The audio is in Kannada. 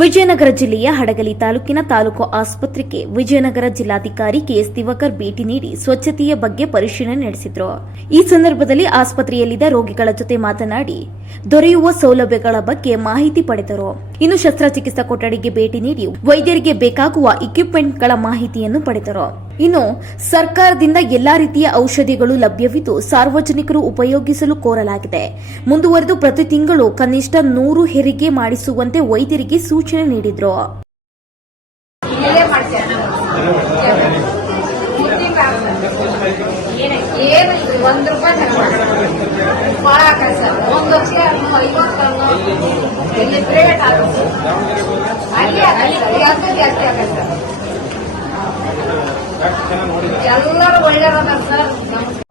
ವಿಜಯನಗರ ಜಿಲ್ಲೆಯ ಹಡಗಲಿ ತಾಲೂಕಿನ ತಾಲೂಕು ಆಸ್ಪತ್ರೆಗೆ ವಿಜಯನಗರ ಜಿಲ್ಲಾಧಿಕಾರಿ ಕೆಎಸ್ ದಿವಾಕರ್ ಭೇಟಿ ನೀಡಿ ಸ್ವಚ್ಛತೆಯ ಬಗ್ಗೆ ಪರಿಶೀಲನೆ ನಡೆಸಿದರು. ಈ ಸಂದರ್ಭದಲ್ಲಿ ಆಸ್ಪತ್ರೆಯಲ್ಲಿದ್ದ ರೋಗಿಗಳ ಜೊತೆ ಮಾತನಾಡಿ, ದೊರೆಯುವ ಸೌಲಭ್ಯಗಳ ಬಗ್ಗೆ ಮಾಹಿತಿ ಪಡೆದರು. ಇನ್ನು ಶಸ್ತ್ರಚಿಕಿತ್ಸಾ ಕೊಠಡಿಗೆ ಭೇಟಿ ನೀಡಿ ವೈದ್ಯರಿಗೆ ಬೇಕಾಗುವ ಇಕ್ವಿಪ್ಮೆಂಟ್ಗಳ ಮಾಹಿತಿಯನ್ನು ಪಡೆದರು. ಇನ್ನು ಸರ್ಕಾರದಿಂದ ಎಲ್ಲಾ ರೀತಿಯ ಔಷಧಿಗಳು ಲಭ್ಯವಿದ್ದು ಸಾರ್ವಜನಿಕರು ಉಪಯೋಗಿಸಲು ಕೋರಲಾಗಿದೆ. ಮುಂದುವರೆದು ಪ್ರತಿ ತಿಂಗಳು ಕನಿಷ್ಠ ನೂರು ಹೆರಿಗೆ ಮಾಡಿಸುವಂತೆ ವೈದ್ಯರಿಗೆ ಸೂಚನೆ ನೀಡಿದ್ರು. ಎಲ್ಲರೂ ಒಳ್ಳೆಯವ್ರದಾರ ಸರ್.